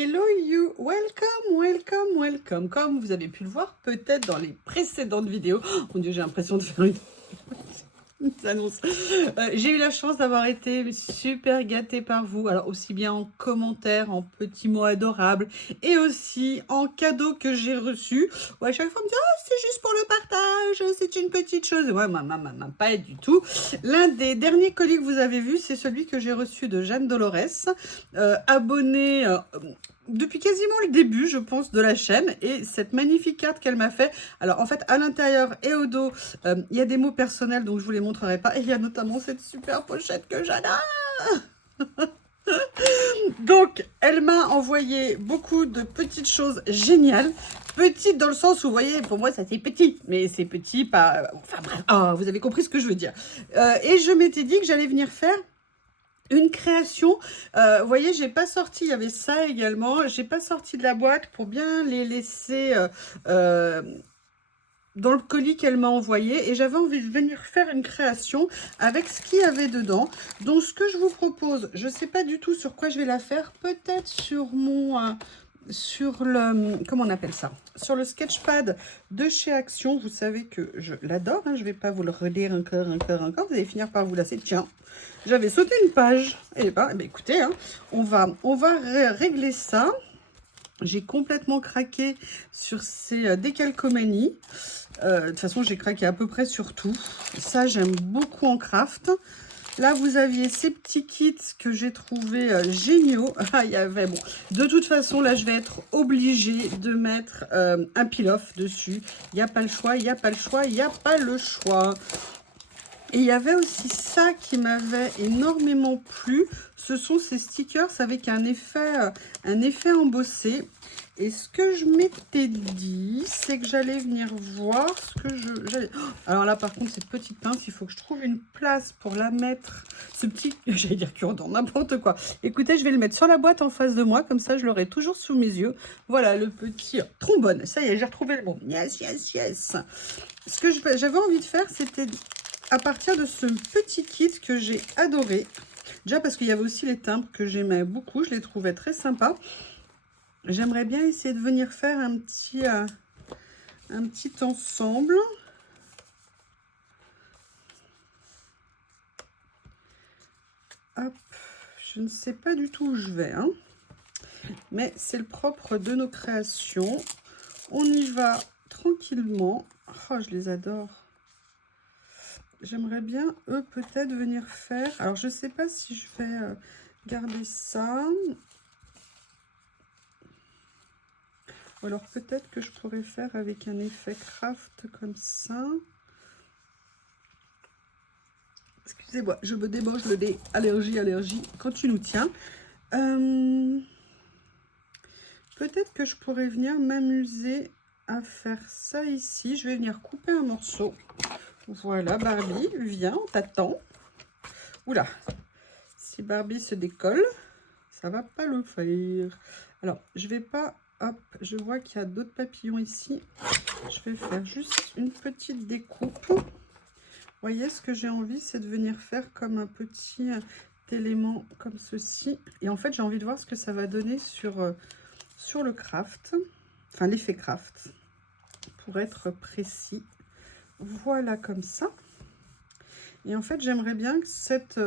Hello you, welcome, welcome, welcome. Comme vous avez pu le voir peut-être dans les précédentes vidéos. Oh mon Dieu, j'ai l'impression de faire une annonce. J'ai eu la chance d'avoir été super gâtée par vous. Alors aussi bien en commentaires, en petits mots adorables et aussi en cadeaux que j'ai reçus. Ouais, à chaque fois on me dit ah, c'est juste pour le partage, c'est une petite chose. Ouais, pas du tout. L'un des derniers colis que vous avez vu, c'est celui que j'ai reçu de Jeanne Dolores, abonnée depuis quasiment le début, je pense, de la chaîne. Et cette magnifique carte qu'elle m'a fait. Alors, en fait, à l'intérieur et au dos, il y a des mots personnels, donc je vous les montrerai pas. Et il y a notamment cette super pochette que j'adore. Donc, elle m'a envoyé beaucoup de petites choses géniales. Petites dans le sens où, vous voyez, pour moi, ça c'est petit. Mais c'est petit, pas... Enfin bref, oh, vous avez compris ce que je veux dire. Et je m'étais dit que j'allais venir faire une création. Vous voyez, j'ai pas sorti, il y avait ça également, j'ai pas sorti de la boîte pour bien les laisser dans le colis qu'elle m'a envoyé, et j'avais envie de venir faire une création avec ce qu'il y avait dedans. Donc ce que je vous propose, je sais pas du tout sur quoi je vais la faire, peut-être sur mon sur le, comment on appelle ça, sur le sketchpad de chez Action. Vous savez que je l'adore, hein, je vais pas vous le relire encore, vous allez finir par vous lasser. Tiens, j'avais sauté une page. Eh ben écoutez, hein, on va régler ça. J'ai complètement craqué sur ces décalcomanies. De toute façon, j'ai craqué à peu près sur tout. Ça, j'aime beaucoup en craft. Là, vous aviez ces petits kits que j'ai trouvé géniaux. Ah, il y avait, bon, de toute façon, là, je vais être obligée de mettre un peel-off dessus. Il n'y a pas le choix, il n'y a pas le choix, il n'y a pas le choix. Et il y avait aussi ça qui m'avait énormément plu. Ce sont ces stickers avec un effet embossé. Et ce que je m'étais dit, c'est que j'allais venir voir ce que j'allais... Alors là, par contre, cette petite pince, il faut que je trouve une place pour la mettre. Ce petit, j'allais dire cure-dent, n'importe quoi. Écoutez, je vais le mettre sur la boîte en face de moi, comme ça, je l'aurai toujours sous mes yeux. Voilà, le petit trombone. Ça y est, j'ai retrouvé le bon. Yes, yes, yes. Ce que j'avais envie de faire, c'était à partir de ce petit kit que j'ai adoré. Déjà parce qu'il y avait aussi les timbres que j'aimais beaucoup, je les trouvais très sympas. J'aimerais bien essayer de venir faire un petit ensemble. Hop, je ne sais pas du tout où je vais, hein. Mais c'est le propre de nos créations. On y va tranquillement. Oh, je les adore. J'aimerais bien, eux, peut-être venir faire... Alors, je ne sais pas si je vais garder ça. Ou alors peut-être que je pourrais faire avec un effet craft comme ça. Excusez-moi, je me démange le nez. Allergie, quand tu nous tiens. Peut-être que je pourrais venir m'amuser à faire ça ici. Je vais venir couper un morceau. Voilà, Barbie, viens, on t'attend. Oula, si Barbie se décolle, ça va pas le faire. Alors, je vais pas... Hop, je vois qu'il y a d'autres papillons ici. Je vais faire juste une petite découpe. Vous voyez, ce que j'ai envie, c'est de venir faire comme un petit élément comme ceci. Et en fait, j'ai envie de voir ce que ça va donner sur le craft. Enfin, l'effet craft, pour être précis. Voilà, comme ça. Et en fait, j'aimerais bien que cette...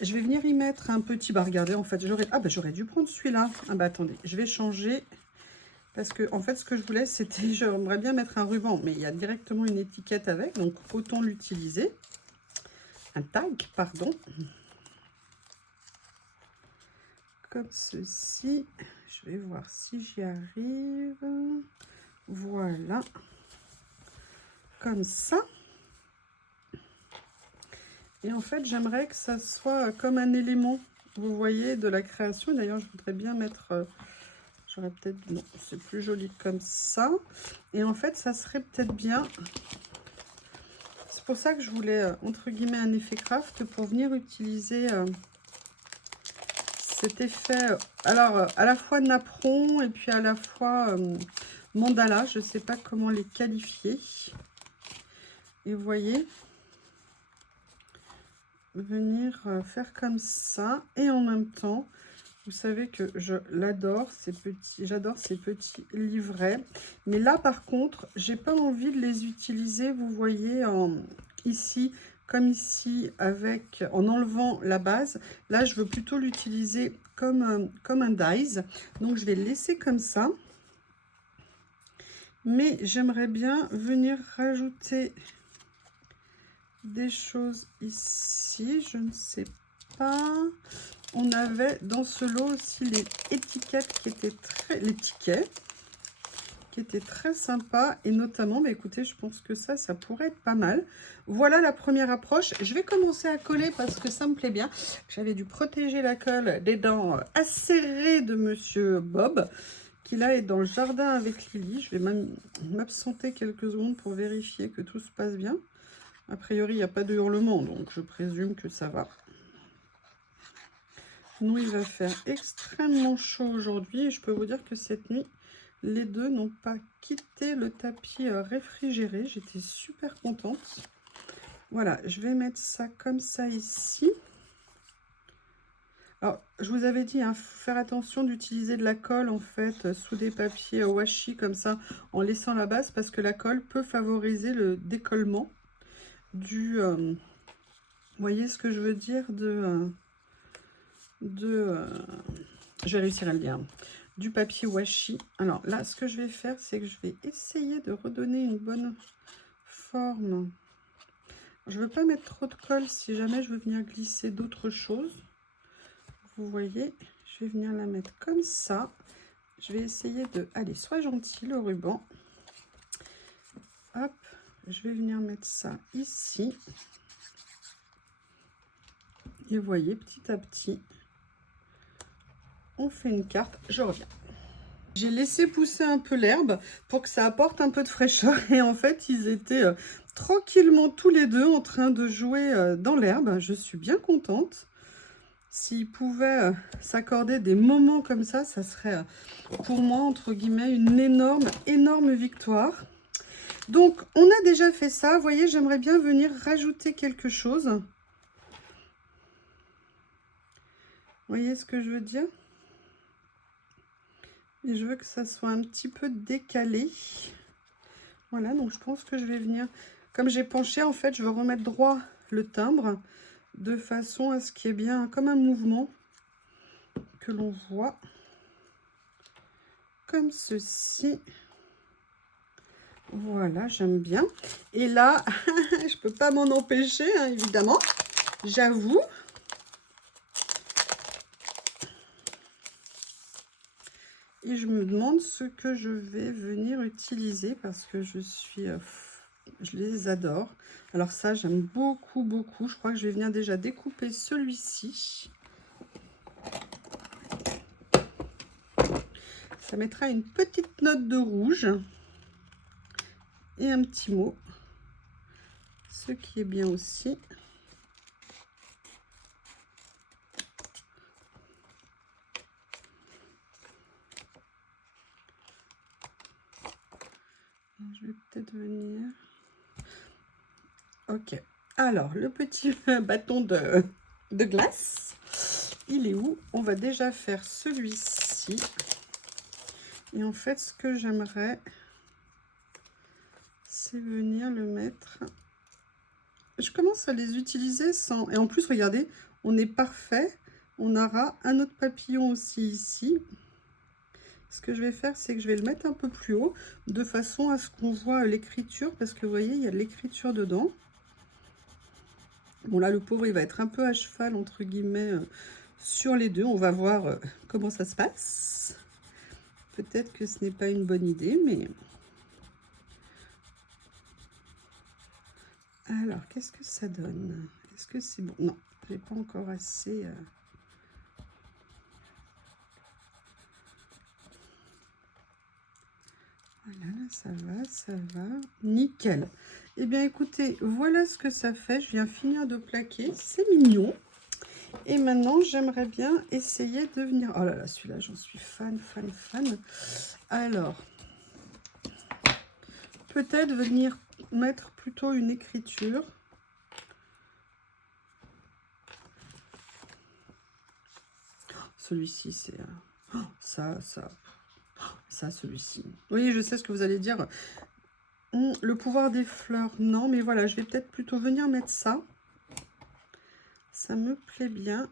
je vais venir y mettre un petit... Bah, regardez, en fait, j'aurais dû prendre celui-là. Ah, bah, attendez, je vais changer... Parce que, en fait, ce que je voulais, c'était, j'aimerais bien mettre un ruban, mais il y a directement une étiquette avec, donc autant l'utiliser. Un tag, pardon. Comme ceci. Je vais voir si j'y arrive. Voilà. Comme ça. Et en fait, j'aimerais que ça soit comme un élément, vous voyez, de la création. D'ailleurs, je voudrais bien mettre... J'aurais peut-être... Non, c'est plus joli comme ça. Et en fait, ça serait peut-être bien... C'est pour ça que je voulais, entre guillemets, un effet craft pour venir utiliser cet effet... alors, à la fois napperon et puis à la fois mandala. Je ne sais pas comment les qualifier. Et vous voyez, venir faire comme ça. Et en même temps, Vous savez que je l'adore, j'adore ces petits livrets. Mais là, par contre, j'ai pas envie de les utiliser, vous voyez, ici, comme ici, en enlevant la base. Là, je veux plutôt l'utiliser comme un dies. Donc, je vais le laisser comme ça. Mais j'aimerais bien venir rajouter des choses ici. Je ne sais pas. On avait dans ce lot aussi les étiquettes qui étaient les tickets qui étaient très sympas, et notamment, bah écoutez, je pense que ça pourrait être pas mal. Voilà la première approche. Je vais commencer à coller parce que ça me plaît bien. J'avais dû protéger la colle des dents acérées de Monsieur Bob, qui là est dans le jardin avec Lily. Je vais même m'absenter quelques secondes pour vérifier que tout se passe bien. A priori, il n'y a pas de hurlement, donc je présume que ça va. Nous, il va faire extrêmement chaud aujourd'hui, et je peux vous dire que cette nuit, les deux n'ont pas quitté le tapis réfrigéré. J'étais super contente. Voilà, je vais mettre ça comme ça ici. Alors, je vous avais dit, hein, faut faire attention d'utiliser de la colle en fait sous des papiers washi comme ça, en laissant la base, parce que la colle peut favoriser le décollement du... vous voyez ce que je veux dire je vais réussir à le dire. Du papier washi. Alors là, ce que je vais faire, c'est que je vais essayer de redonner une bonne forme. Je ne veux pas mettre trop de colle si jamais je veux venir glisser d'autres choses. Vous voyez, je vais venir la mettre comme ça. Je vais essayer de... Allez, sois gentil le ruban. Hop, je vais venir mettre ça ici. Et vous voyez, petit à petit, on fait une carte. Je reviens. J'ai laissé pousser un peu l'herbe pour que ça apporte un peu de fraîcheur. Et en fait, ils étaient tranquillement tous les deux en train de jouer dans l'herbe. Je suis bien contente. S'ils pouvaient s'accorder des moments comme ça serait pour moi, entre guillemets, une énorme victoire. Donc, on a déjà fait ça. Vous voyez, j'aimerais bien venir rajouter quelque chose. Vous voyez ce que je veux dire? Et je veux que ça soit un petit peu décalé. Voilà, donc je pense que je vais venir... Comme j'ai penché, en fait, je veux remettre droit le timbre de façon à ce qu'il y ait bien comme un mouvement que l'on voit comme ceci. Voilà, j'aime bien. Et là, je peux pas m'en empêcher, hein, évidemment. J'avoue. Et je me demande ce que je vais venir utiliser parce que je les adore. Alors ça, j'aime beaucoup. Je crois que je vais venir déjà découper celui-ci. Ça mettra une petite note de rouge et un petit mot, ce qui est bien aussi. Je vais peut-être venir... Ok. Alors, le petit bâton de glace, il est où? On va déjà faire celui-ci. Et en fait, ce que j'aimerais, c'est venir le mettre... Je commence à les utiliser sans... Et en plus, regardez, on est parfait. On aura un autre papillon aussi ici. Ce que je vais faire, c'est que je vais le mettre un peu plus haut, de façon à ce qu'on voit l'écriture, parce que vous voyez, il y a de l'écriture dedans. Bon, là, le pauvre, il va être un peu à cheval, entre guillemets, sur les deux. On va voir comment ça se passe. Peut-être que ce n'est pas une bonne idée, mais... Alors, qu'est-ce que ça donne? Est-ce que c'est bon? Non, j'ai pas encore assez... Voilà, là, ça va. Nickel. Eh bien, écoutez, voilà ce que ça fait. Je viens finir de plaquer. C'est mignon. Et maintenant, j'aimerais bien essayer de venir... Oh là là, celui-là, j'en suis fan. Alors, peut-être venir mettre plutôt une écriture. Celui-ci, c'est... ça, celui-ci. Oui, je sais ce que vous allez dire. Le pouvoir des fleurs, non. Mais voilà, je vais peut-être plutôt venir mettre ça. Ça me plaît bien.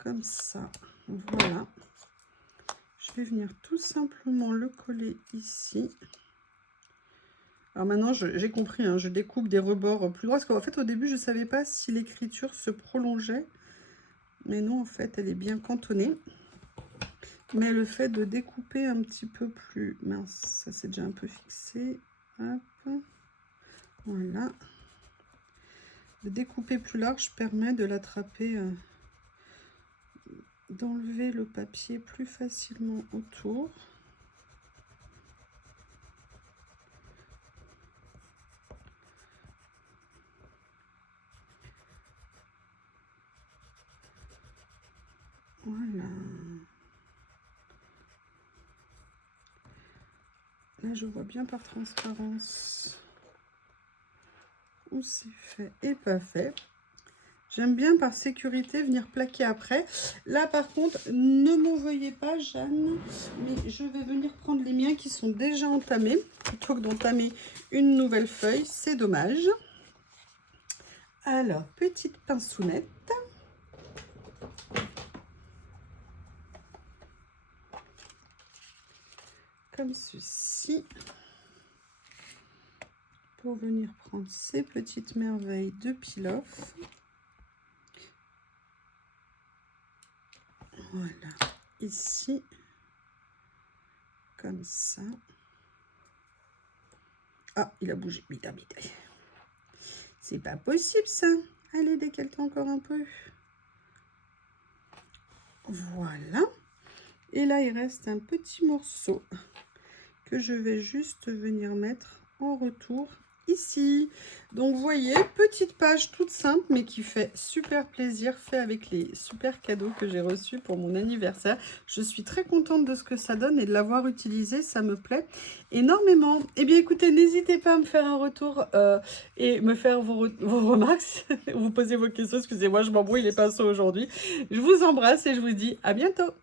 Comme ça. Voilà. Je vais venir tout simplement le coller ici. Alors maintenant, j'ai compris, hein, je découpe des rebords plus droits. Parce qu'en fait, au début, je ne savais pas si l'écriture se prolongeait. Mais non, en fait, elle est bien cantonnée. Mais le fait de découper un petit peu plus... Mince, ça c'est déjà un peu fixé. Hop. Voilà. De découper plus large permet de l'attraper, d'enlever le papier plus facilement autour. Voilà. Là, je vois bien par transparence où c'est fait et pas fait. J'aime bien par sécurité venir plaquer après. Là, par contre, ne m'en veuillez pas, Jeanne, mais je vais venir prendre les miens qui sont déjà entamés, plutôt que d'entamer une nouvelle feuille. C'est dommage. Alors, petite pinceounette. Comme ceci. Pour venir prendre ces petites merveilles de peel-off. Voilà, ici, comme ça. Ah, il a bougé, vite. C'est pas possible ça. Allez, décale-toi encore un peu. Voilà. Et là, il reste un petit morceau que je vais juste venir mettre en retour ici. Donc vous voyez, petite page toute simple mais qui fait super plaisir, fait avec les super cadeaux que j'ai reçus pour mon anniversaire. Je suis très contente de ce que ça donne et de l'avoir utilisé, ça me plaît énormément. Eh bien écoutez, n'hésitez pas à me faire un retour et me faire vos remarques, vous posez vos questions. Excusez-moi, je m'embrouille les pinceaux aujourd'hui. Je vous embrasse et je vous dis à bientôt.